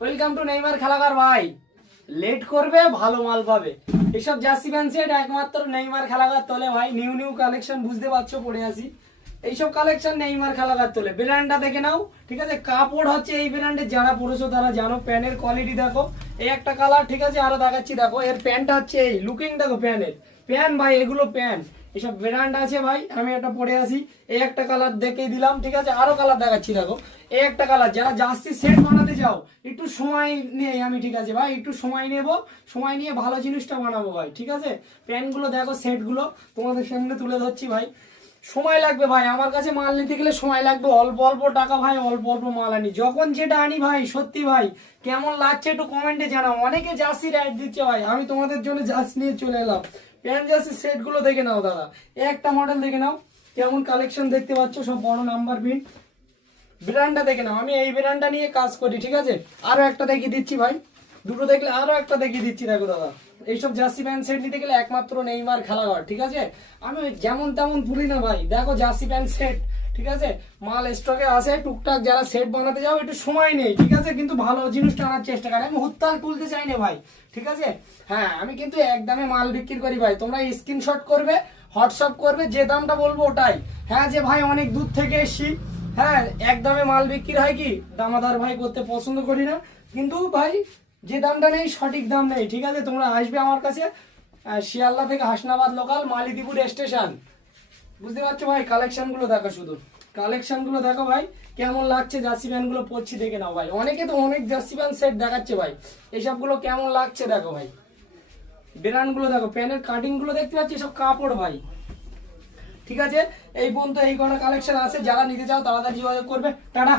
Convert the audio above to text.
Welcome to Neymar খেলাঘর ভাই। Late করবে ভালো মাল পাবে। এইসব জার্সি প্যান্ট সেট একমাত্র নেইমার খেলাঘর তোলে ভাই। নিউ নিউ কালেকশন বুঝতে পারছো, পড়ে আসি এইসব কালেকশন নেইমার খেলাঘর তোলে। ব্র্যান্ডটা দেখে নাও, ঠিক আছে। কাপড় হচ্ছে এই ব্র্যান্ডের, যারা পরেছো তারা জানো। প্যান্টের কোয়ালিটি দেখো, এই একটা কালার, ঠিক আছে। আরো দেখাচ্ছি দেখো, এর প্যান্টটা হচ্ছে এই লুকিং দেখো প্যান্টের। প্যান্ট ভাই, এগুলো প্যান্ট, এসব ব্র্যান্ড আছে ভাই। আমি একটা পরে আসি, এই একটা কালার দেখে দিলাম, ঠিক আছে। আরো কালার দেখাচ্ছি দেখো, এই একটা কালার। যারা জার্সি সেট বানাতে চাও একটু সময় নেই আমি, ঠিক আছে ভাই, একটু সময় নেব, সময় নিয়ে ভালো জিনিসটা বানাবো ভাই, ঠিক আছে। প্যান্টগুলো দেখো, সেটগুলো তোমাদের সামনে তুলে ধরছি ভাই। সময় লাগবে ভাই, আমার কাছে মাল নিতে গেলে সময় লাগবে। অল্প অল্প টাকা ভাই, অল্প অল্প মাল আনি। যখন যেটা আনি ভাই, সত্যি ভাই কেমন লাগছে একটু কমেন্টে জানাও। অনেকে জার্সি রাইড দিচ্ছে ভাই, আমি তোমাদের জন্য জার্সি নিয়ে চলে এলাম। প্যান্ট জার্সি সেট গুলো দেখে নাও দাদা, একটা মডেল দেখে নাও, কেমন কালেকশন দেখতে পাচ্ছ, সব বড় নাম্বার প্রিন্ট। ব্র্যান্ডটা দেখে নাও, আমি এই ব্র্যান্ডটা নিয়ে কাজ করি, ঠিক আছে। আরো একটা দেখিয়ে দিচ্ছি ভাই, দুটো দেখলে আরো একটা দেখিয়ে দিচ্ছি দেখো দাদা। এইসব জার্সি প্যান্ট সেট নিতে গেলে একমাত্র নেইমার খেলাঘর, ঠিক আছে। আমি যেমন তেমন তুলি না ভাই, দেখো জার্সি প্যান্ট সেট, ঠিক আছে। মাল স্টকে আসে টুকটাক, যারা সেট বানাতে যাও একটু সময় নেই, ঠিক আছে, কিন্তু ভালো জিনিসটা আনার চেষ্টা করে। আমি হুত্তাল তুলতে চাই না ভাই, ঠিক আছে। হ্যাঁ, আমি কিন্তু একদমে মাল বিক্রি করি ভাই। তোমরা স্ক্রিনশট করবে, হোয়াটসঅ্যাপ করবে, যে দামটা বলবো ওটাই। হ্যাঁ, যে ভাই অনেক দূর থেকে এসছি, হ্যাঁ একদমে মাল বিক্রি হয় কি দামাদার ভাই করতে পছন্দ করি না, কিন্তু ভাই যে দামটা নেই সঠিক দাম নেই, ঠিক আছে। তোমরা আসবে আমার কাছে, শিয়ালদা থেকে হাসনাবাদ লোকাল, মালিদিপুর স্টেশন, বুঝতে পারছো ভাই। কালেকশন গুলো দেখো, শুধু কালেকশন গুলো দেখো ভাই, কেমন লাগছে। জার্সি প্যান্ট গুলো পরছি দেখে নাও ভাই। অনেকে তো অনেক জার্সি প্যান্ট সেট দেখাচ্ছে ভাই, এইসব গুলো কেমন লাগছে দেখো ভাই। ব্র্যান্ড গুলো দেখো, প্যান্টের কাটিং গুলো দেখতে পাচ্ছি, সব কাপড় ভাই, ঠিক আছে। এই পর্যন্ত এই কটা কালেকশন আছে, যারা নিতে চাও তাড়াতাড়ি যোগাযোগ করবে। টাটা।